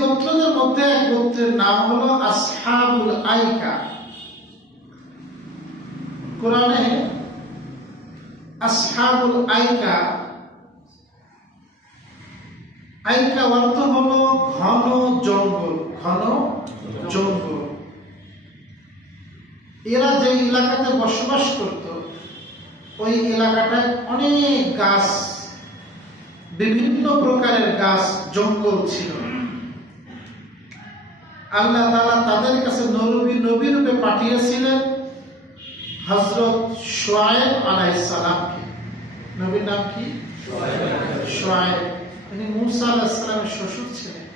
গোত্রদের মধ্যে এক গোত্রের নাম হলো আসহাবুল আইকা। কোরআনে আসহাবুল আইকা, আইকা অর্থ হলো ঘন জঙ্গল, ঘন জঙ্গল। এরা যে এলাকাতে বসবাস করত ওই এলাকাটায় অনেক গাছ, বিভিন্ন প্রকারের গাছ, জঙ্গল ছিল। আল্লাহ তাআলা তাদের কাছে নবী রূপে পাঠিয়েছিলেন হযরত শুআয়ব আলাইহিস সালামকে। নবীর নাম কি? শুআয়ব। তিনি মূসা আলাইহিস সালামের শ্বশুর ছিলেন।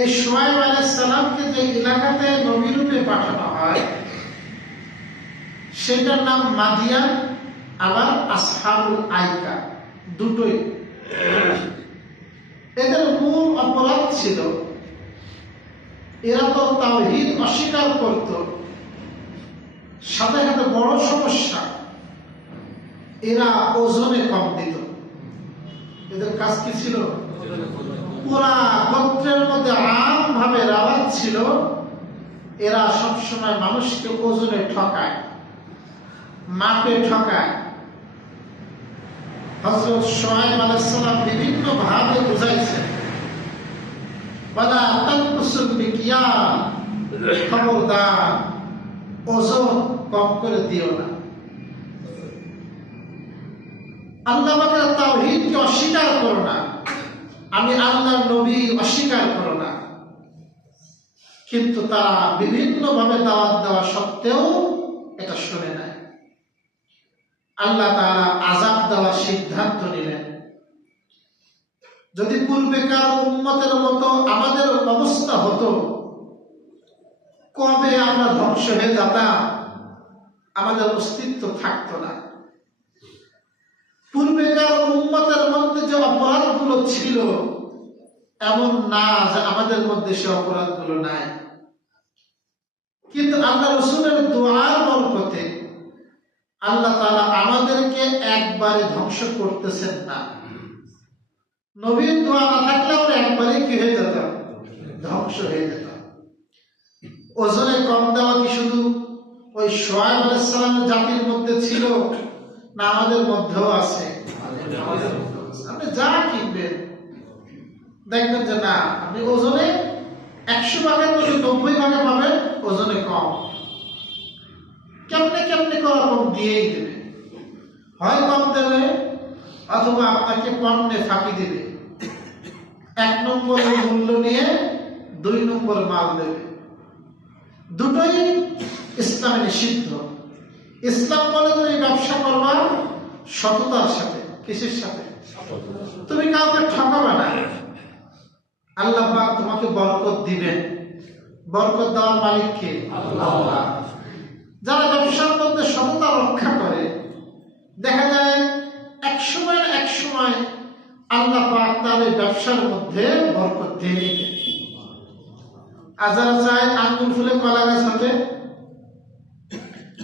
এই শুআয়ব আলাইহিস সালামকে যে এলাকাতে নবী রূপে পাঠানো হয় সেটার নাম মাদিয়ান, আবার আসহাবুল আইকা, দুটোই। এদের মূল অপরাধ ছিল এরা তো তাওহীদ অস্বীকার করত, সাথে সাথে বড় সমস্যা এরা ওজনে কম দিত। এদের কাজ কি ছিল? পুরা গোত্রের মধ্যে আমভাবে রাওয়াজ ছিল এরা সবসময় মানুষকে ওজনে ঠকায়, মাপে ঠকায়। হযরত শুআয়ব আলাইহিস সালাম বিভিন্ন ভাবে বুঝাইছেন, ওয়ালা তানকুসুল মিকিয়াল, খবরদার ওজন কম করে দিও না। আল্লাহ পাকের তাওহীদকে অস্বীকার করো না, আমি আল্লাহর নবী অস্বীকার করো না। কিন্তু তারা বিভিন্ন ভাবে দাওয়াত দেওয়া সত্ত্বেও এটা শুনে নাই। আল্লাহ তাআলা আযাব দেওয়ার সিদ্ধান্ত নিলেন। যদি পূর্বেকার উম্মতের মতো আমাদের অবস্থা হতো, কবে আমরা ধ্বংস হয়ে যেতাম, আমাদের অস্তিত্ব থাকতো না। পূর্বেকার উম্মতের মধ্যে যে অপরাধগুলো ছিল এমন না যে আমাদের মধ্যে সে অপরাধগুলো নাই, কিন্তু আল্লাহ রাসূলের দুআর বরকতে আল্লাহ তাআলা আমাদেরকে একবারে ধ্বংস করতেছেন না। নবীর দোয়া না থাকলে আমরা একবারে কি হয়ে যেতাম? ধ্বংস হয়ে যেতাম। ওজনে কম দেওয়া কি শুধু ওই শুআয়ব আলাইহিস সালামের জাতির মধ্যে ছিল, না আমাদের মধ্যেও আছে? আপনি যা কিনবেন দেখবেন যে না, আপনি ওজনে 100 ভাগের মধ্যে 90 ভাগে পাবেন ওজনে কম। কেমনে কেমনে করে কম দিয়েই দেবে, হয় কম দেবে অথবা আপনাকে পণ্যে ফাঁকি দেবে। 1 নম্বর মূল্য নিয়ে 2 নম্বর মাল দেবে। দুটোই ইসলামে নিষিদ্ধ। ইসলাম বলে তুমি ব্যবসা করবা সততার সাথে। কিসের সাথে? তুমি কাউকে ঠকাবে না। আল্লাহ পাক তোমাকে বরকত দিবেন। বরকত দেওয়ার মালিক কে? আল্লাহ। যারা ব্যবসার মধ্যে সততা রক্ষা করে, দেখা যায় এক সময় আল্লাহ পাক তার এই ব্যবসার মধ্যে বরকত দিয়ে দিবেন। আর যারা চায় আঙ্গুল ফুলে কলা গাছ হবে,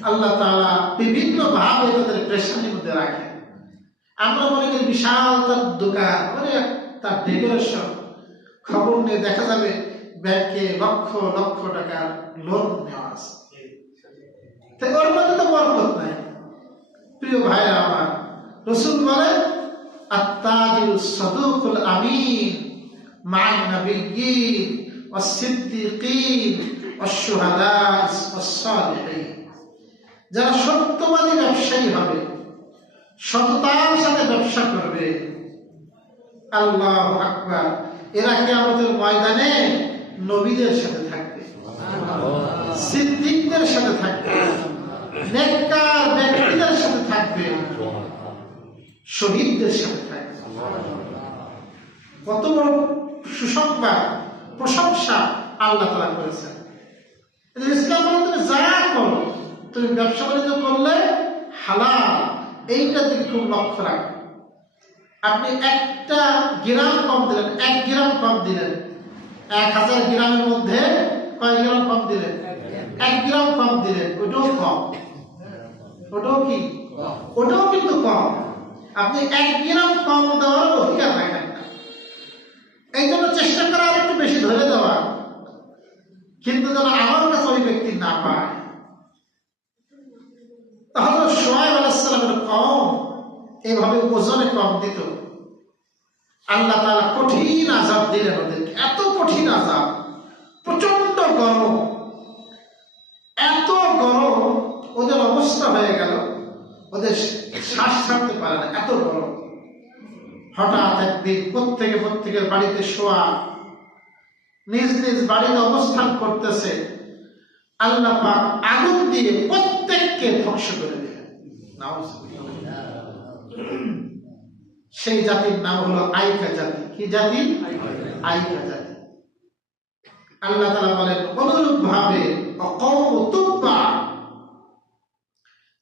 আল্লাহ তাআলা বিভিন্ন ভাবে তাদের প্রেশানির মধ্যে রাখে। আমরা মনে করি বিশাল তার দোকান, মানে তার ডেকোরেশন, খবর নিয়ে দেখা যাবে ব্যাংকে লক্ষ লক্ষ টাকার লোন নেওয়া আছে, তাই ওর মধ্যে তো বরকত নাই। প্রিয় ভাইরা আমার, রাসূল বলেন আত-তাজিরুস সাদুকুল আমিন মা'আন নাবিয়্যিন ওয়াস সিদ্দিকিন ওয়াস শুহাদা ওয়াস সালিহিন। যারা সত্যবাদী ব্যবসায়ী হবে, সততার সাথে ব্যবসা করবে, আল্লাহু আকবার, এরা কিয়ামতের ময়দানে নবীদের সাথে থাকবে, সিদ্দিকদের সাথে থাকবে, নেককার ব্যক্তিদের সাথে থাকবে, শহীদদের সাথে থাকবে। কত বড় সুসংবাদ, প্রশংসা আল্লাহ তাআলা করেছেন। ইসলাম বলে তুমি যা করো, তুমি ব্যবসা বাণিজ্য করলে হালাল, এইটা দিকে খুব লক্ষ্য রাখবে। আপনি 1 গ্রাম কম দিলেন, 1 গ্রাম কম দিলেন, 1000 গ্রামের মধ্যে কয় গ্রাম কম দিলেন? 1 গ্রাম কম দিলেন, ওটাও কম। ওটাও কি? ওটাও কিন্তু কম। আপনি 1 গ্রাম কম দেওয়ার অধিকার রাখেন না। এই জন্য চেষ্টা ধরে দেওয়া, কিন্তু যেন আমার কাছে ওই ব্যক্তি না পায়। তাহলে শোয়েব আলাইহিস সালামের কওম এভাবে ওজনে কম দিত, আল্লাহ তাআলা কঠিন আযাব দিলেন ওদেরকে। এত কঠিন আযাব, প্রচন্ড গরম, এত গরম ওদের অবস্থা হয়ে গেল, ওদের শ্বাস ছাড়তে পারে না, এত গরম। হঠাৎ একদিন প্রত্যেকের বাড়িতে শোয়া, নিজ নিজ বাড়িতে অবস্থান করতেছে, আল্লাহ পাক আগুন দিয়ে প্রত্যেককে ধ্বংস করে দিলেন। সেই জাতির নাম হলো আইকা জাতি। কি জাতি? আইকা জাতি। আল্লাহ তাআলা বলেন অনুরূপ ভাবে কওম তুব্বা,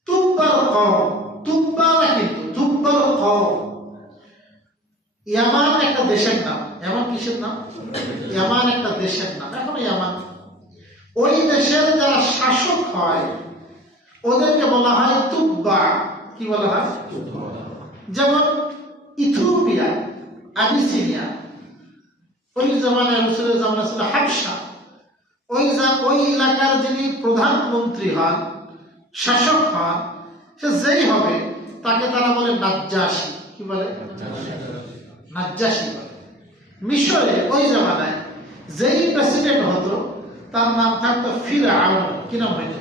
তুব্বার কওম, তুব্বা না কিন্তু তুব্বার কওম ইয়ামান একটা দেশের নাম। ইয়ামান কিসের নাম? ইয়ামান একটা দেশের নাম, এখনো ইয়ামান। ওই দেশের যারা শাসক হয় ওদেরকে বলা হয় তুব্বা। কি বলা হয়? যেমন ইথিওপিয়া, আবিসিনিয়া, ওই জামানায় রাসূলের জামানা ছিল হাবশা। ওই এলাকার যিনি প্রধানমন্ত্রী হন, শাসক হন, সে যেই হবে তাকে তারা বলে নাজ্জাশী। কি বলে? নাজ্জাশী বলে। মিশরে ওই জামানায় যেই প্রেসিডেন্ট হতো তার নাম থাকতো ফিরআউন। কি নাম হইতো?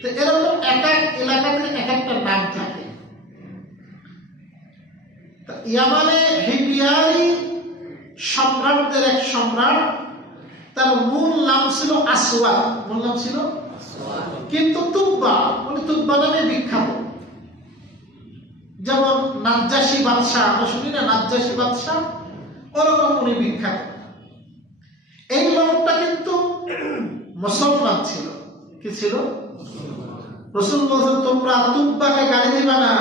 তো এরকম এক এক এলাকাতে এক একটা নাম থাকে। ইয়ামানে হিবিয়ারি সম্রাটদের এক সম্রাট, তার মূল নাম ছিল আসওয়াদ। মূল নাম ছিল কিন্তু তুব্বা, উনি তুব্বা নামে বিখ্যাত। যেমন নাজ্জাশী বাদশাহ, আমরা শুনি না নাজ্জাশী বাদশাহ, ওরকম উনি বিখ্যাত। এই লোকটা কিন্তু মুসলমান ছিল। কি ছিল? রাসূল বলেছেন তোমরা তুব্বাকে গালি দিবা না,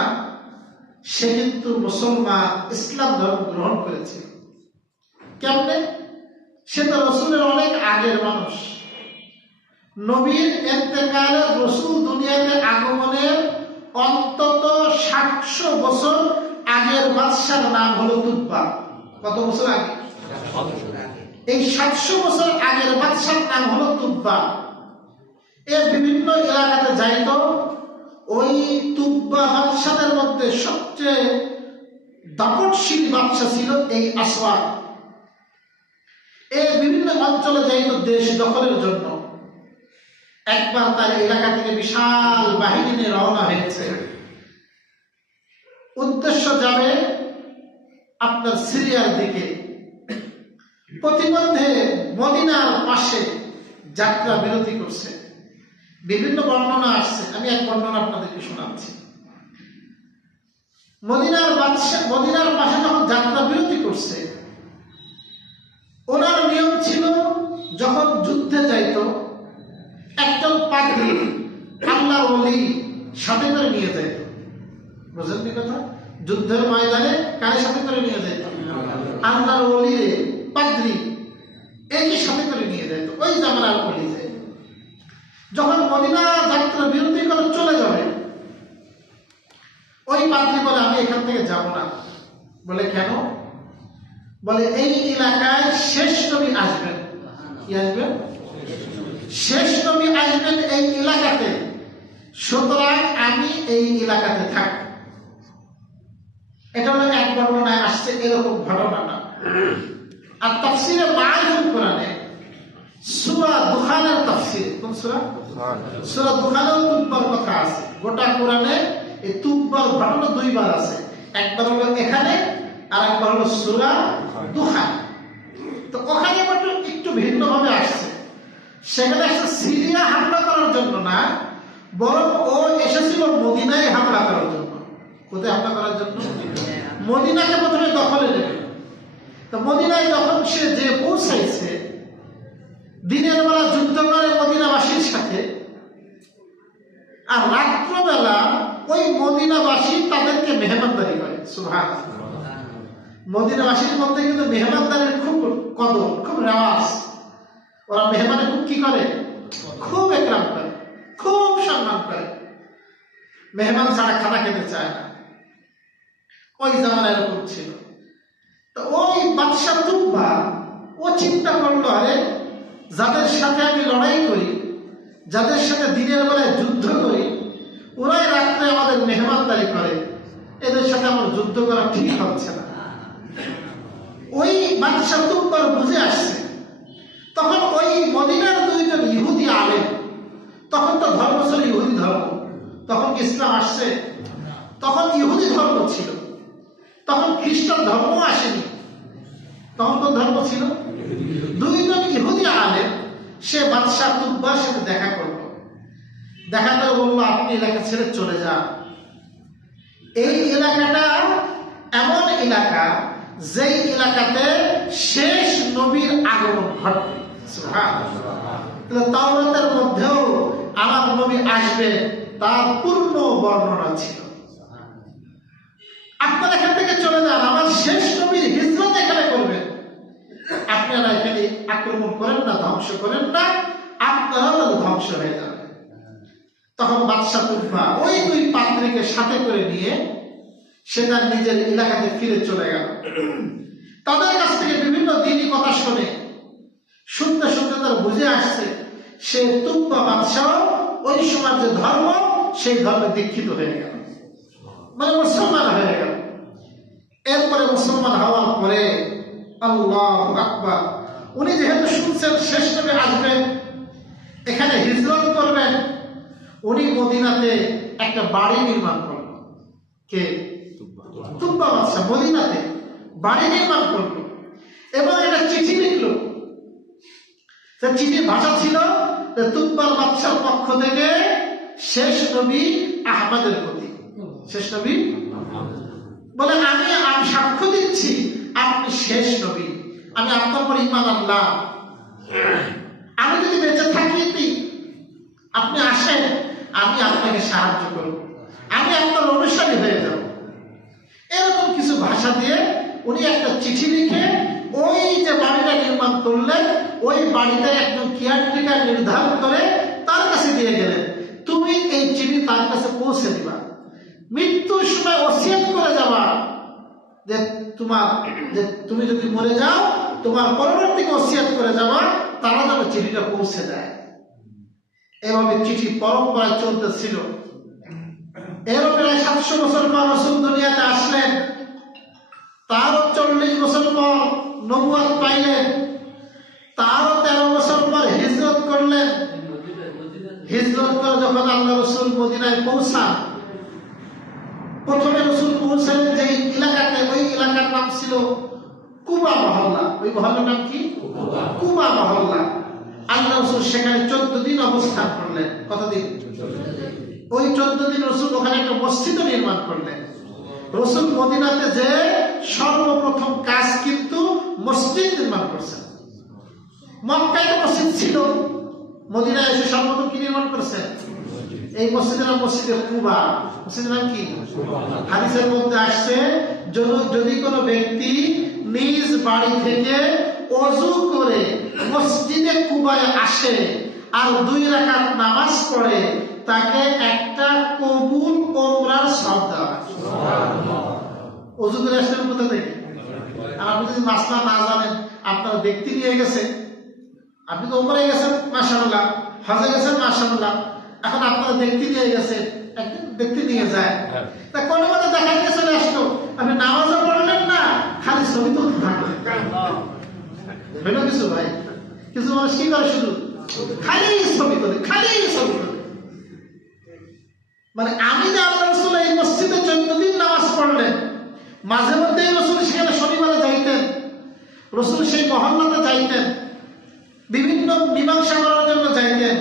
সে কিন্তু মুসলমান, ইসলাম ধর্ম গ্রহণ করেছিল। কেমনে? সে তো রাসূলের অনেক আগের মানুষ। নবীর ইন্তেকালে, রাসূল দুনিয়াতে আগমনের অন্তত 700 বছর আগের বাদশার নাম হলো তুব্বা। কত বছর আগে? এই 700 বছর আগের বাদশার নাম হলো তুব্বা। এর বিভিন্ন এলাকাতে যাইতো। ওই তুব্বা বাদশাদের মধ্যে সবচেয়ে দাপটশীল বাদশা ছিল এই আসওয়াদ। এর বিভিন্ন অঞ্চলে যাইতো দেশ দখলের জন্য। একবার তার এলাকা থেকে বিশাল বাহিনী নিয়ে রওনা হয়েছে, উদ্দেশ্য যাবে আপনার সিরিয়ার দিকে। প্রতিমধ্যে মদিনার পাশে যাত্রা বিরতি করছে। বিভিন্ন বর্ণনা আসছে, আমি এক বর্ণনা আপনাদেরকে শোনাচ্ছি। মদিনার পাশে যখন যাত্রা বিরতি করছে, ওনার নিয়ম ছিল যখন যুদ্ধে যাইত একজন পাদ্রী, আল্লাহর ওলি সাথে করে নিয়ে যাইত। বুঝলেন কি কথা? যুদ্ধের ময়দানে কারে সাথে করে নিয়ে যাইত? আল্লাহর ওলি, পাদ্রী, একই সাথে করে নিয়ে যাইত। ওই জামানার ওলি যে যখন মদিনা যাত্রা বিরতি করে চলে যাবে, ওই পাদ্রী বলে আমি এখান থেকে যাব না। বলে কেন? বলে এই এলাকায় শেষ নবী আসবেন। কি আসবেন? শেষ নবী আসবেন এই এলাকাতে, সুতরাং আমি এই এলাকাতে থাক। এটা হলো এক বর্ণনায় আসছে এরকম ঘটনাটা। আর তাফসীরে মাআরিফুল কোরআনে সূরা দুখানের তাফসীর, কোন সূরা? সূরা দুখানের তুব্বার কথা আছে। গোটা কোরআনে এই তুব্বার ঘটনা দুইবার আছে, একবার হলো এখানে আর একবার হলো সূরা দুখান। তো ওখানে একটু ভিন্ন ভাবে আসছে। সেখানে আসছে সিরিয়া হামলা করার জন্য না, বরং ও এসেছিল মদিনায় হামলা করার জন্য। কোথায় হামলা করার জন্য? মদিনাকে প্রথমে দখলে নেবে। তো মদিনায় যখন সে যে পৌঁছাইছে, দিনের বেলা যুদ্ধ করে মদিনাবাসীর সাথে, আর রাত্রবেলা ওই মদিনাবাসী তাদেরকে মেহমানদারি করে। সুবহানাল্লাহ। মদিনাবাসীর মধ্যে কিন্তু মেহমানদারির খুব কদর, খুব রেওয়াজ। ওরা মেহমানে খুব কি করে? খুব একরাম করে, খুব সম্মান করে। মেহমান ছাড়া খানা খেতে চায় না। ওই জামানায় এরকম ছিল। তো ওই বাদশা তুব্বা ও চিন্তা করলো, আরে যাদের সাথে আমি লড়াই করি, যাদের সাথে দিনের বেলায় যুদ্ধ করি, ওরাই রাত্রে আমাদের মেহমানদারি করে, এদের সাথে আমার যুদ্ধ করা ঠিক হচ্ছে না। ওই বাদশা তুব্বার বুঝে আসছে। তখন ওই মদিনার দুইজন ইহুদি আলেম, তখন তো ধর্ম ছিল ইহুদি ধর্ম, তখন কি ইসলাম আসছে? তখন ইহুদি ধর্ম ছিল, তখন খ্রিস্টান ধর্ম আসেনি। তখন কোন ধর্ম ছিল? দুইজন ইহুদি আলেম সে বাদশা তুব্বার সাথে দেখা করলো। দেখা করে বললো, আপনি এলাকা ছেড়ে চলে যান। এই এলাকাটা এমন এলাকা যেই এলাকাতে শেষ নবীর আগমন ঘটবে। তাওরাতের মধ্যেও আমার নবী আসবে তার পূর্ণ বর্ণনা ছিল। আপনারা এখান থেকে চলে যান, আমার শেষ নবীর হিজরত এখানে করবেন। আপনারা এখানে আক্রমণ করেন না, ধ্বংস করেন না, আপনারা তাহলে ধ্বংস হয়ে যাবে। তখন বাদশা তুব্বা ওই দুই পাত্রীকে সাথে করে নিয়ে সে তার নিজের এলাকাতে ফিরে চলে গেল। তাদের কাছ থেকে বিভিন্ন দিনই কথা শুনে শুনতে শুনতে তার বুঝে আসছে সে তুব্বা বাদশাহ ওই সময় যে ধর্ম সেই ধর্মে দীক্ষিত হয়ে গেল, মানে মুসলমান হয়ে গেল। এরপরে মুসলমান হওয়ার পরে আল্লাহু আকবার, উনি যেহেতু শুনছেন শেষ নবী আসবেন, এখানে হিজরত করবেন, উনি মদিনাতে একটা বাড়ি নির্মাণ করলো। কে? তুব্বা বাদশা মদিনাতে বাড়ি নির্মাণ করলো এবং একটা চিঠি লিখলো। চিঠির ভাষা ছিল তুব্বার বাদশার পক্ষ থেকে শেষ নবী আহমদের প্রতি। শেষ নবী বলে, আমি সাক্ষ্য দিচ্ছি আপনি শেষ নবী, আমি আপনার পর ঈমান আনলাম। আমি যদি বেঁচে থাকি আপনি আসেন, আমি আপনাকে সাহায্য করব, আমি আপনার অনুসারী হয়ে যাব। এরকম কিছু ভাষা দিয়ে উনি একটা চিঠি লিখে ওই যে বাড়িটা নির্মাণ করলেন, ওই বাড়িতে একজন কেয়ারটেকার নির্ধারণ করে তার কাছে দিয়ে গেলেন, তুমি এই চিঠি তার কাছে পৌঁছে দিবা, মৃত্যুর সময় ওসিয়ত করে যাবা যে তুমি যদি মরে যাও তোমার পরবর্তীকে ওসিয়ত করে যাবা, তারা যেন চিঠিটা পৌঁছে দেয়। এভাবে চিঠি পরম্পরায় চলতেছিল। এর প্রায় 700 বছর পর রাসূল দুনিয়াতে আসলেন, তারও 40 বছর পর নবুয়ত পাইলেন, তারও 13 বছর পর হিজরত করলেন। হিজরত করে যখন আল্লাহ রাসূল মদিনায় পৌঁছান, প্রথমে রাসূল পৌঁছালেন যে এলাকাতে, ওই এলাকার নাম ছিল কুবা মহল্লা। ওই মহল্লার নাম কি? কুবা মহল্লা। আল্লাহ রাসূল সেখানে 14 দিন অবস্থান করলেন। কতদিন? ওই 14 দিন রাসূল ওখানে একটা মসজিদ নির্মাণ করলেন। রাসূল মদিনাতে যে সর্বপ্রথম কাজ কিন্তু মসজিদ নির্মাণ করছেন। মক্কায় তো মসজিদ ছিল, মদিনায় এসে সর্বপ্রথম কি নির্মাণ করছেন? এই মসজিদের নাম মসজিদে কুবা। মসজিদের নাম কি? হাদিসের মধ্যে আসছে, যদি কোনো ব্যক্তি নিজ বাড়ি থেকে ওযু করে মসজিদে কুবায় আসে আর 2 রাকাত নামাজ পড়ে, তাকে একটা কবুল ওমরার সওয়াব দেওয়া হয়। সুবহানাল্লাহ। ওযু করে আসলেন কোথা থেকে? আর আপনি যদি মাসলা না জানেন, আপনার ব্যক্তি নিয়ে গেছে, আপনি তো ওমরায় গেছেন মাশাআল্লাহ, হজে গেছেন মাশাআল্লাহ, এখন আপনার ব্যক্তি নিয়ে গেছে, একদিন ব্যক্তি নিয়ে যায়, তা কোনো মতে দেখা গিয়ে চলে আসলো, আপনি নামাজও পড়লেন না, খালি ছবি তুলতে থাকলেন। হলো কিছু ভাই, কিছু মানুষ কি করে, শুধু খালি ছবি তোলে, খালি ছবি তোলে। মানে আমি যে আল্লাহ রাসূল এই মসজিদে 14 দিন নামাজ পড়লেন, মাঝে মধ্যে রাসূল সেখানে শনিবারে যাইতেন, রাসূল সেই মহল্লাতে যাইতেন, বিভিন্ন মীমাংসা করার জন্য যাইতেন,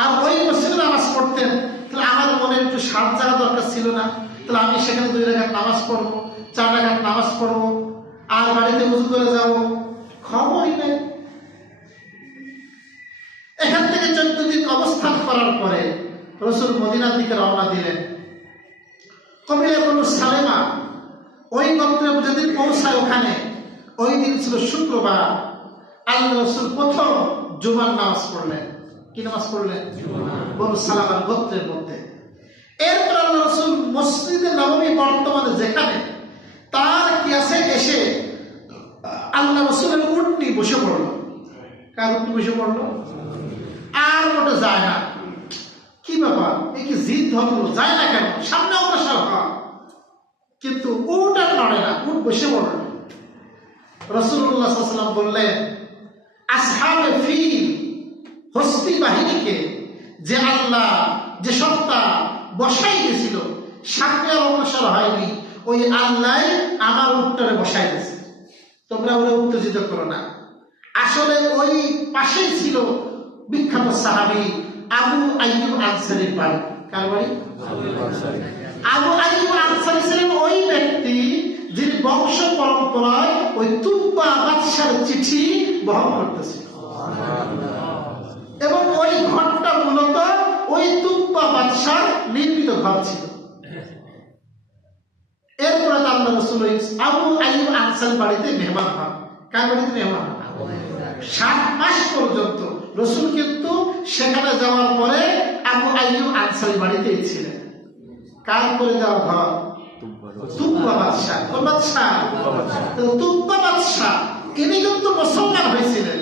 আর ওই মসজিদে নামাজ পড়তেন। তাহলে আমার মনে একটু শান্ত জায়গা দরকার ছিল না? তাহলে আমি সেখানে 2 রাকাত নামাজ পড়বো, 4 রাকাত নামাজ পড়বো, আর বাড়িতে ওযু করে যাবো, খবরই নেই। এখান থেকে 14 দিন অবস্থান করার পরে রাসূল মদিনার দিকে রওনা দিলেন। কবিলা বনু সালেমা, ওই গোত্রে যেদিন পৌঁছায় ওখানে, ওই দিন ছিল শুক্রবার। আল্লাহ রাসূল প্রথম জুমার নামাজ পড়লেন। কি নামাজ পড়লেন? বনু সালামার গোত্রের মধ্যে। এরপর আল্লাহ রাসূল মসজিদে নববী বর্তমানে যেখানে, তার কাছে এসে আল্লাহ রাসূলের উট উটটি বসে পড়লো। কার উটটি বসে পড়লো? আর মোটে যায় না। কি ব্যাপার, এই কি জিদ ধরলো, যায় না কেন, সামনে অগ্রসর হয়, কিন্তু উট আর নড়ে না, উট বসে পড়ল। রাসূলুল্লাহ সাল্লাল্লাহু আলাইহি ওয়াসাল্লাম বললেন, আসহাবে ফিল, হস্তি বাহিনীকে যে আল্লাহ, যে সত্তা বসাই দিয়েছিল, সামনে আর অগ্রসর হয়নি, ওই আল্লাহ আমার উটটারে বসাই দিয়েছে, তোমরা ওরা উত্তেজিত করো না। আসলে ওই পাশেই ছিল বিখ্যাত সাহাবী আবু আইয়ুব আনসারীর বাড়ি। কার বাড়ি? আবু আইয়ুব আনসারী ছিলেন ওই ব্যক্তি যিনি বংশ পরম্পরায় ওই তুব্বা বাদশার চিঠি বহন করতেছিল, এবং ওই ঘরটা মূলত ওই তুব্বা বাদশার নির্মিত ঘর ছিল। এরপরে আল্লাহ রাসূল আবু আইয়ুব আনসারীর বাড়িতে মেহমান হন। কার বাড়িতে মেহমান হন? 7 মাস পর্যন্ত রাসূল কিন্তু সেখানে যাওয়ার পরে আবু আইয়ুব আনসারী বাড়িতেই ছিলেন। কার করে যাওয়া ঘর? তুব্বা বাদশা। কোন বাদশা? তুব্বা বাদশা। ইনি কিন্তু মুসলমান হয়েছিলেন,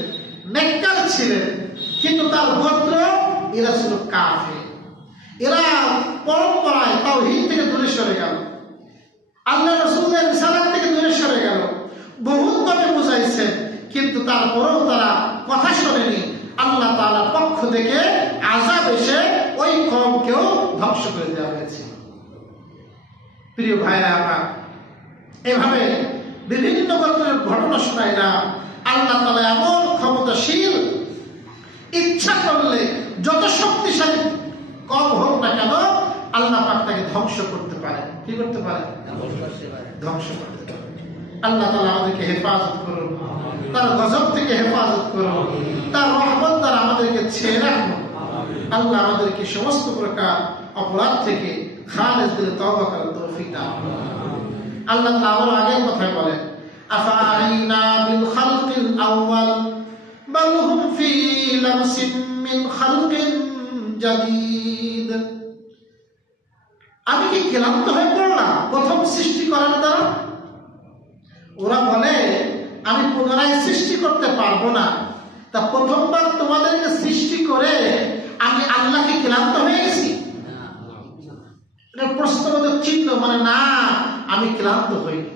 নেককার ছিলেন, কিন্তু তার গোত্র এরা ছিল কাফের। এরা পরম্পরায় তাওহীদ থেকে দূরে সরে গেল, আল্লাহ রাসূলের রিসালাত থেকে দূরে সরে গেল। বহুত ভাবে বুঝাইছেন, কিন্তু তারপরেও তারা কথা শোনেনি। আল্লাহ তাআলার পক্ষ থেকে আযাব এসে ওই কওমকেও ধ্বংস করে দেওয়া হয়েছে। প্রিয় ভাইরা আমার, এভাবে বিভিন্ন গোত্রের ঘটনা শোনাইলাম। আল্লাহ তাআলা এমন ক্ষমতাশীল, ইচ্ছা করলে যত শক্তিশালী কম হোক না কেন, আল্লাহ পাক তাকে ধ্বংস করতে পারে। কি করতে পারে? ধ্বংস করতে পারে। আল্লাহ তাআলা আমাদেরকে হেফাজত করুন, তার গজব থেকে হেফাজত করুন, তার রহমত দ্বারা আমাদেরকে ছেড়ে রাখুন। আল্লাহ আমাদেরকে সমস্ত প্রকার অপরাধ থেকে খালেস দিলে তওবা করার তৌফিক দান করুন। আল্লাহ তাআলা আবার আগের কথায় বলেন, আফাইনা বিল খালকিল আউয়াল বাল হুম ফি লামসিন মিন খালকিন জাদীদ। আমি কি ক্লান্ত হয়ে পড়লাম প্রথম সৃষ্টি করার দ্বারা? ওরা বলে আমি পুনরায় সৃষ্টি করতে পারবো না। তা প্রথমবার তোমাদেরকে সৃষ্টি করে আমি আল্লাহকে ক্লান্ত হয়ে গেছি? এটা প্রশ্নবোধক চিহ্ন, মানে না, আমি ক্লান্ত হইনি।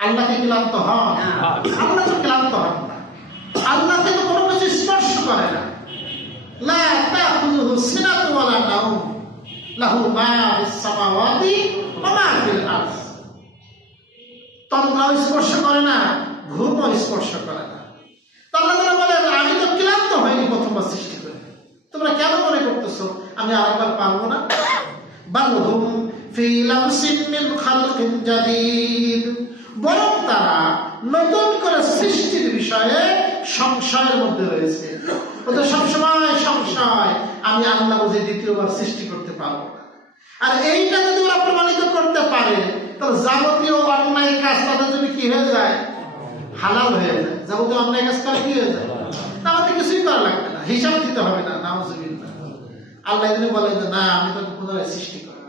আল্লাহকে ক্লান্ত হন? আল্লাহ তো ক্লান্ত হন না। আল্লাহকে তো কোনো কিছু স্পর্শ করে না। লা তাখুযুহু সিনাতু ওয়ালা নাওম লাহু মা ফিস সামাওয়াতি ওয়া মা ফিল আরদ। তন্দ্রাও স্পর্শ করে না, ঘুমও স্পর্শ করে না। আল্লাহ তাআলা বলেন আমি তো ক্লান্ত হইনি প্রথমবার সৃষ্টি করে, তোমরা কেন মনে করতেছো আমি আরেকবার পারবো না? বাল হুম ফি লামসিন মিন খালকিন জাদীদ, বরং তারা নতুন করে সৃষ্টির বিষয়ে সংশয়ের মধ্যে রয়েছে। ওদের সবসময় সংশয়, আমি আল্লাহ বুঝি দ্বিতীয়বার সৃষ্টি করতে পারবো না। আর এইটা যদি ওরা প্রমাণিত করতে পারে, তাহলে যাবতীয় অন্যায় কাজ তাদের জন্য কি হয়ে যায়? হালাল হয়ে যায়। যাবতীয় অন্যায় কাজ করে কি হয়ে যায়? আমাদের কিছুই করা লাগবে না, হিসাব দিতে হবে না। নাউযুবিল্লাহ। আল্লাহ এখানে বলেন যে না, আমি তাকে পুনরায় সৃষ্টি করব।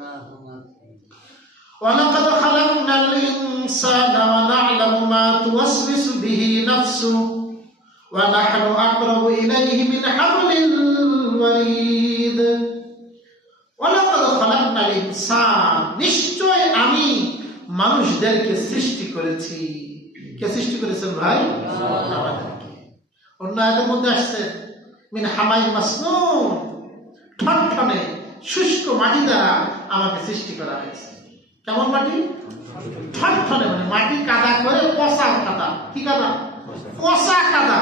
ওয়ালাকাদ খালাকনাল ইনসানা ওয়া না'লামু মা তুওয়াসবিসু বিহি নাফসুহু ওয়া নাহনু আকরাবু ইলাইহি মিন হাবলিল ওয়ারিদ। ওয়ালাকাদ খালাকনাল ইনসান, নিশ্চয় আমি মানুষদেরকে সৃষ্টি করেছি। কে সৃষ্টি করেছেন ভাই? আমাদেরকে। অন্য আয়াতের মধ্যে আসছে মিন হামাই মাসনুন, ঠনঠনে শুষ্ক মাটি দ্বারা আমাকে সৃষ্টি করা হয়েছে। কেমন মাটি? ঠনঠনে, মানে মাটি কাদা করে, পচা কাদা। কি কাদা? পচা কাদা।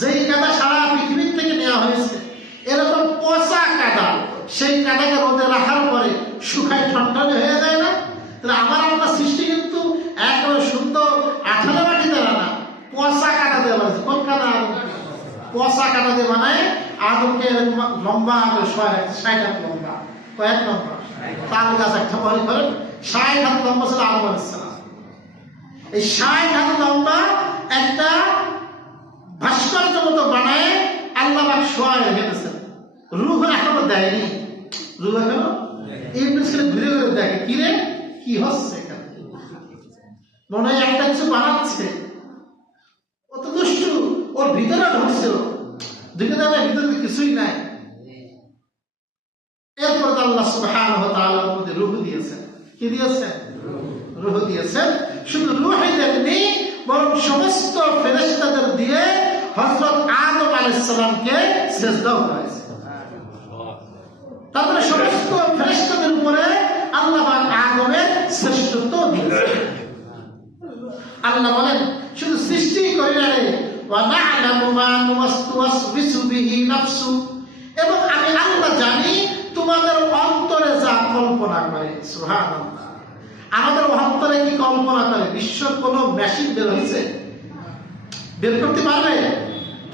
যেই কাদা সারা পৃথিবী থেকে নেওয়া হয়েছে, এরকম পচা কাদা, সেই কাদাকে রোদে রাখার পরে শুকায় ঠনঠনে হয়ে যায় না? তাহলে আমার আপনার সৃষ্টি কিন্তু একেবারে সুন্দর আঠালো মাটি দ্বারা না, পচা কাদা দিয়ে বানাচ্ছে। কোন কাদা? পচা কাদা দিয়ে বানায়। আদমকে লম্বা 60 হাত লম্বা, কয়েক লম্বা তাল গাছ একটা মনে করেন 60 হাত লম্বা ছিল আদম আলাইহিস সালাম। এই 60 হাত লম্বা একটা ভাস্কর্য মতো বানায় আল্লাহ পাক শোয়া রেখে দিয়েছেন। রূহ এখনো দেয়নি, রূহ এখনো ইবলিস ঘুরে ঘুরে দেখে, কি রে কি হচ্ছে এখানে, মনে হয় একটা কিছু বানাচ্ছে। ও তো দুষ্ট ভিতরে ঢুকছিল, দুইটা দেওয়ার ভিতরে কিছুই নাই। এরপর আল্লাহ সুবহানাহু ওয়া তাআলা মধ্যে রূহ দিয়েছেন। কি দিয়েছেন? রূহ দিয়েছেন। শুধু রূহই দেননি, বরং সমস্ত ফেরেশতাদের দিয়ে হযরত আদম আলাইহিস সালামকে সিজদা করাইছে। তারপরে সমস্ত ফেরেশতাদের উপরে আল্লাহ পাক আদমের শ্রেষ্ঠত্ব দিয়েছেন। আল্লাহ বলেন শুধু সৃষ্টি করে না রে, ওয়া না'লামু মা তুওয়াসবিসু বিহি নাফসু, এবং আমি আল্লাহ জানি তোমাদের অন্তরে যা কল্পনা করে। সুবহানাল্লাহ। আমাদের অন্তরে কি কল্পনা করে? বিশ্বর কোন মেশিন বের হয়েছে? বের করতে পারবে?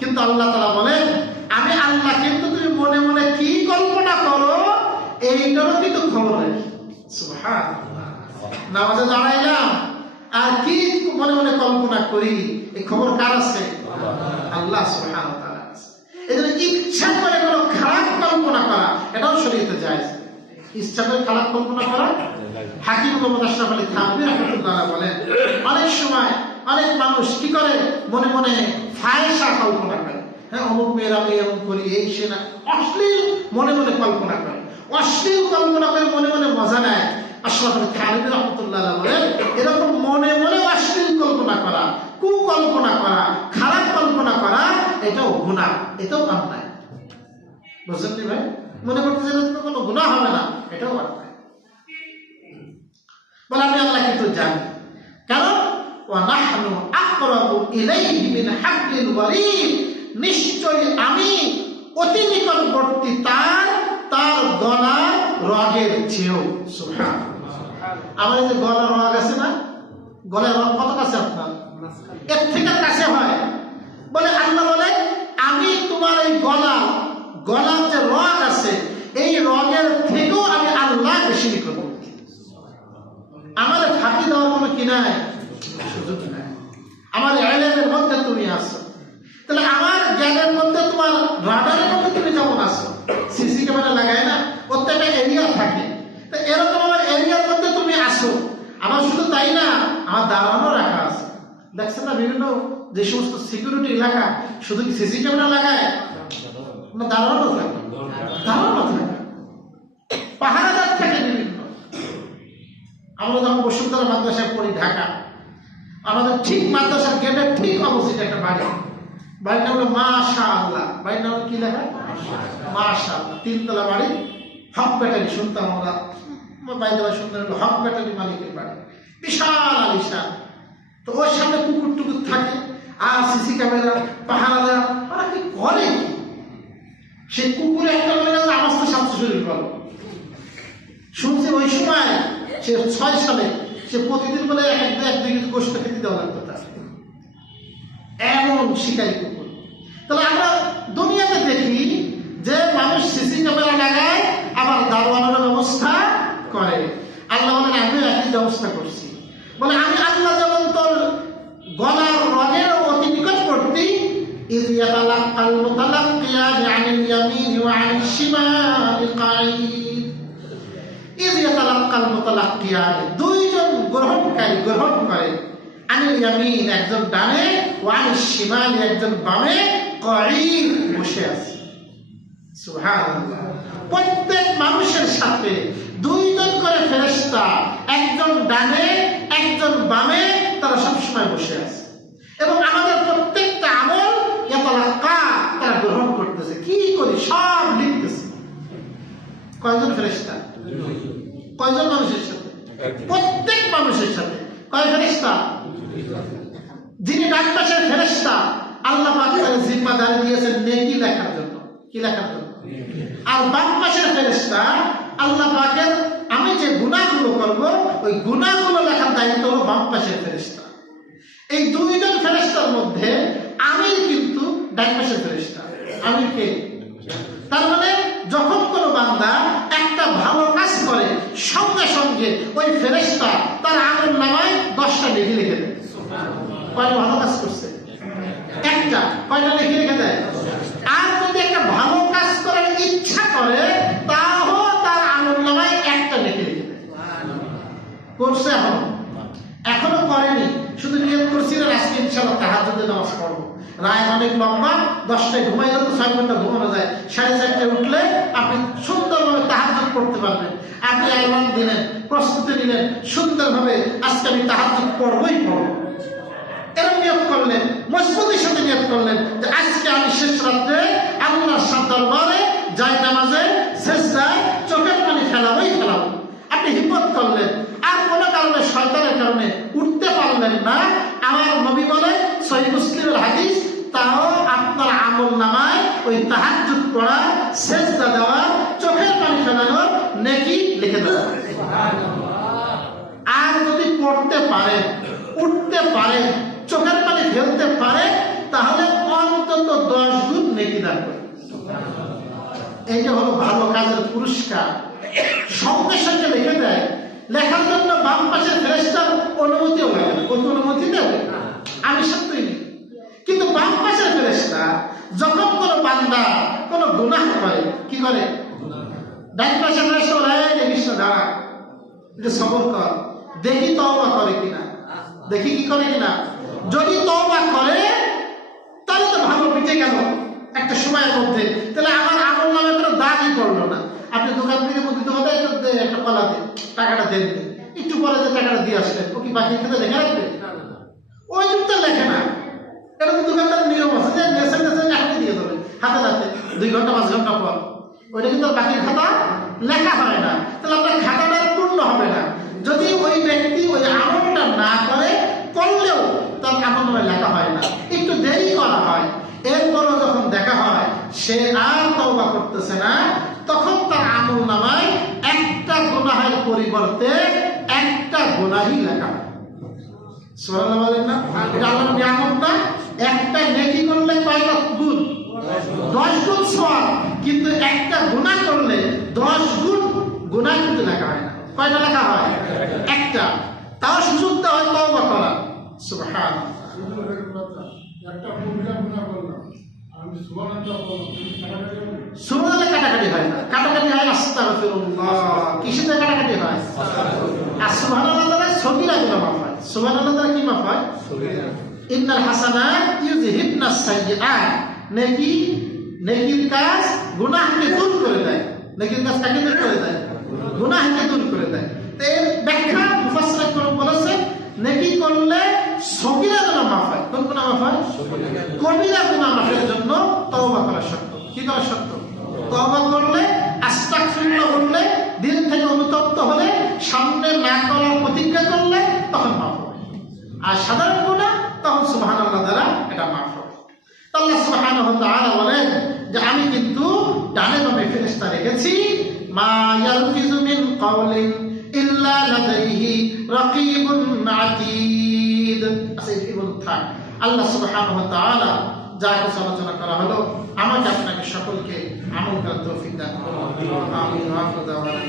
কিন্তু আল্লাহ তাআলা বলেন আমি আল্লাহ কিন্তু তুমি মনে মনে কি কল্পনা করো এইটারও কিন্তু খবর রাখি। সুবহানাল্লাহ। নামাজে দাঁড়াইলাম আর কি মনে মনে কল্পনা করি, এই খবর কার আছে? আল্লাহ সুবহানাহু ওয়া তাআলা আছে। এজন্য ইচ্ছা করে কোনো খারাপ কল্পনা করা এটাও শরীয়তে জায়েজ। ইচ্ছা করে খারাপ কল্পনা করা, হাকিম মুহাম্মদ আশরাফ আলী থানভী রাহমাতুল্লাহ বলেন অনেক সময় অনেক মানুষ কি করে মনে মনে ফায়সা কল্পনা করে। হ্যাঁ, অমুক মেয়ের আমি এমন করি, এই সে না, অশ্লীল মনে মনে কল্পনা করে, অশ্লীল কল্পনা করে মনে মনে মজা নেয়। আশরাফ আলী থানভী রাহমাতুল্লাহ বলেন এরকম মনে মনে অশ্লীল কল্পনা করা, কুকল্পনা করা, খারাপ কল্পনা করা এটাও গুনাহ, এটাও অন্যায়। বুঝলেন কি ভাই? মনে করতে যে কোনো গুনাহ হবে না, এটাও অন্যায়। বলে আমি আল্লাহ কিন্তু জানি, কারণ ওয়া নাহনু আকরাবু ইলাইহি মিন হাবলিল ওয়ারিদ, নিশ্চয়ই আমি অতি নিকটবর্তী তার গলার রগের চেয়েও। সুবহানাল্লাহ। আমার যে গলার রগ আছে না, গলার রগ কত কাছে আপনার? এর থেকে কাছে হয়। বলে আল্লাহ বলে আমি তোমার এই গলার যে রগ আছে এই রগের থেকেও আমি আল্লাহ বেশি নিকটবর্তী। আমাদের ফাঁকি দেওয়ার কোনো কি নাই, সুযোগ নাই। আমার ইলমের মধ্যে তুমি আছো, তাহলে আমার জ্ঞানের মধ্যে তোমার রাডারের মধ্যে তুমি যেমন আছো, সিসি ক্যামেরা লাগায় না, ওর তো একটা এরিয়া থাকে, তো এরকম আমার এরিয়ার মধ্যে তুমি আসো। আমার শুধু তাই না, আমার দাঁড়ানো রাখা আছে। দেখছেন না বিভিন্ন যে সমস্ত সিকিউরিটি এলাকা শুধু কি সিসি ক্যামেরা লাগায় না, দাঁড়ানো থাকে, দাঁড়ানো থাকে, পাহারাদার থাকে বিভিন্ন। আমরা যখন বসুন্ধরা মাদ্রাসায় পড়ি ঢাকা, আমাদের ঠিক মাদ্রাসার গেটের ঠিক অপোজিট একটা বাড়ির নাম হলো মাশাআল্লাহ। বাড়ির নাম কি লেখা? মাশাআল্লাহ। 3 তলা বাড়ি, হক ব্যাটারি। শুনতাম আমরা বাইরে শুনতাম হক ব্যাটারি মালিকের বাড়ি, বিশাল আলিশান। তো ওর সামনে কুকুর টুকুর থাকে আর সিসি ক্যামেরা, পাহারাদার, ওরা কি করে? সেই কুকুরে একটা বলে গেছে আমার তো স্বাস্থ্য শরীর ভালো। শুনছি ওই সময় সে 6 সালে সে প্রতিদিন বলে এক দুই কেজি গোশত খেতে দেওয়া লাগতো তার, এমন শিকারী কুকুর। তাহলে আমরা দুনিয়াতে দেখি যে মানুষ সিসি ক্যামেরা লাগায় আবার দারোয়ানের ব্যবস্থা করে। আল্লাহ বলেন আমি একই ব্যবস্থা করছি। বলে আমি আল্লাহ যেমন তোর গলার রগের অতি নিকটবর্তী, ইয ইয়াতালাক্কাল মুতালাক্কিয়ানি আনিল ইয়ামিনি ওয়া আনিশ শিমালি কাঈদ। ইয ইয়াতালাক্কাল মুতালাক্কিয়ানি, দুইজন গ্রহণকারী গ্রহণ করে, আনিল ইয়ামিন একজন ডানে, ওয়া আনিশ শিমালি একজন বামে, কাঈদ বসে আছে। সুবহানাল্লাহ। প্রত্যেক মানুষের সাথে দুইজন করে ফেরেশতা, একজন ডানে একজন বামে, তারা সবসময় বসে আছে এবং আমাদের প্রত্যেকটা আমল ইয়াতালাক্কা, তারা গ্রহণ করতেছে। কি করি সব লিখতেছে। কয়জন ফেরেশতা? কয়জন মানুষের সাথে? প্রত্যেক মানুষের সাথে। কয় ফেরেশতা? যিনি ডান পাশের ফেরেশতা, আল্লাহ পাক তার জিম্মাদারি দিয়েছেন নেকি লেখার জন্য। কি লেখার জন্য? আর বাম পাশের ফেরেশতা আল্লাহ পাকের আমি যে গুনাহগুলো করব ওই গুনাহগুলো লেখার দায়িত্ব হলো বাম পাশের ফেরেশতা। এই দুইজন ফেরেশতার মধ্যে আমির কিন্তু ডান পাশের ফেরেশতা। আমির কে? তার মানে যখন কোনো বান্দা একটা ভালো কাজ করে সঙ্গে সঙ্গে ওই ফেরেশতা তার আমলনামায় 10টা নেকি লিখে দেয়। কয়টা ভালো কাজ করছে? একটা। কয়টা নেকি লিখে দেয়? আর যদি একটা ভালো কাজ করার ইচ্ছা করে তাও তার আমলনামায় 1টা নেকি লিখে দেয়। করছে এখনো করেনি, শুধু নিয়ত করছি না আজকে ইনশাআল্লাহ তাহাজ্জুদের নামাজ পড়বো। রায় অনেক লম্বা, 10টায় ঘুমাইলে তো 6 ঘন্টা ঘুমানো যায়, 4:30টায় উঠলে আপনি সুন্দরভাবে তাহাজ্জুদ পড়তে পারবেন। আপনি অ্যালার্ম দিলেন, প্রস্তুতি নিলেন সুন্দরভাবে, আজকে আমি তাহাজ্জুদ পড়বই পড়বো। এরকম নিয়ত করলেন, মজবুতির সাথে নিয়ত করলেন যে আজকে আমি শেষ রাত্রে আল্লাহর দরবারে যায় নামাজে সেজদায় চোখের পানি ফেলাবই ফেলাবো। আপনি হিম্মত করলেন, আর কোনো কারণে শয়তানের কারণে উঠতে পারলেন না, আমার নবী বলে সহিহ মুসলিমের হাদিস, তাও আপনার আমল নামায় ওই তাহাজ্জুদ পড়া, সেজদা দেওয়া, চোখের পানি ফেলানোর নেকি লিখে দেওয়া। আর যদি পড়তে পারেন, উঠতে পারেন, চোখের পানি ফেলতে পারে, তাহলে অন্তত 10 গুণ নেকি দান করে। এইটা হলো ভালো কাজের পুরস্কার। সঙ্গে সঙ্গে লিখে দেয়, লেখার জন্য বাম পাশের ফেরেশতার অনুমতিও লাগে, অনুমতি দেবে আমি সত্যই নেই, কিন্তু বাম পাশের ফেরেশতা যখন কোনো বান্দা কোনো গুনাহ করে, কি করে? ডান পাশের ফেরেশতা বলে, দেখিস না, দাঁড়া, একটু সবর কর, দেখি তওবা করে কিনা, দেখি কি করে কিনা। যদি তওবা করে তাহলে তো ভালো, পিঠে গেল একটা সময়ের মধ্যে, তাহলে আমার আমল নামে কোনো দাগই পড়লো না। আপনি দোকান থেকে বলতে হবে একটা কলা দিয়ে টাকাটা দেন, একটু পরে যে টাকাটা দিয়ে আসলেন, ও কি বাকি খেতে লেখা রাখবে? ওই যুক্ত লেখে না। এটা তো দোকানদার নিয়ম আছে যে নেশে নেশে এখনই দিয়ে দেবে হাতে হাতে 2 ঘন্টা 5 ঘন্টা পর, ওইটা কিন্তু বাকির খাতা লেখা হয় না। তাহলে আপনার খাতাটা পূর্ণ হবে না যদি ওই ব্যক্তি ওই আমলটা না করে, করলেও তার আমল নামে লেখা হয় না, একটু দেরি করা হয়। এরপরও যখন দেখা হয় সে আর তওবা করতেছে না, তখন তার আমল নামায় একটা গুনাহের পরিবর্তে একটা গুনাহই লেখা হয়। সুবহানাল্লাহ বলেন না? এটা আল্লাহর নিয়ামত না? একটা নেকি করলে কয়টা গুণ? 10 গুণ সওয়াব, কিন্তু একটা গুনাহ করলে 10 গুণ গুনাহ কিন্তু লেখা হয় না। কয়টা লেখা হয়? একটা। তাও সুযোগ দেওয়া হয় তওবা করা। সুবহানাল্লাহ। একটা ভূমিকা গুনাহ করলাম, আমি সুবহানাল্লাহ বললাম, সুবহানাল্লাহ কাটাকাটি হয় না, কাটাকাটি হয় আস্তাগফিরুল্লাহ। কিসেতে কাটাকাটি হয়? আর সুবহানাল্লাহ দ্বারা সগীরা গুনাহ মাফ হয়। সুবহানাল্লাহ দ্বারা কি মাফ হয়? সগীরা। ইন্নাল হাসানাত ইউযহিবনাস সাইয়্যাত, নেকি, নেকির কাজ গুনাহকে দূর করে দেয়। নেকির কাজ কাকে দূর করে দেয়? গুনাহকে দূর করে দেয়। এর ব্যাখ্যা মুফাসসির কোন বলেছে, নেকি করলে সগীরা গুনাহ মাফ হয়। কোন গুনাহ মাফ হয়? কবিরা গুনাহ মাফের জন্য তওবা করা শর্ত। কি করা শর্ত? তওবা করলে, আস্তাগফিরুল্লাহ বললে, দিল থেকে অনুতপ্ত হলে, সামনে না করার প্রতিজ্ঞা করলে তখন মাফ হবে। আর সাধারণ গুনাহ তখন সুবহানাল্লাহ দ্বারা এটা মাফ হবে। আল্লাহ সুবহানাহু ওয়া তাআলা বলেন যে আমি কিন্তু ডানে বামে ফেরেশতা রেখেছি, মা ইয়ালফিযু মিন কাওলিন ইল্লা লাদাইহি রাকীবুন আতীদ। আচ্ছা, এই বলুন থাক। আল্লাহ সুবহানাহু ওয়া তাআলা যা কিছু আলোচনা করা হলো, আমাকে আপনাকে সকলকে আমল করার তৌফিক দান করুন। আমিন। ওয়া আখিরু দাওয়ানা।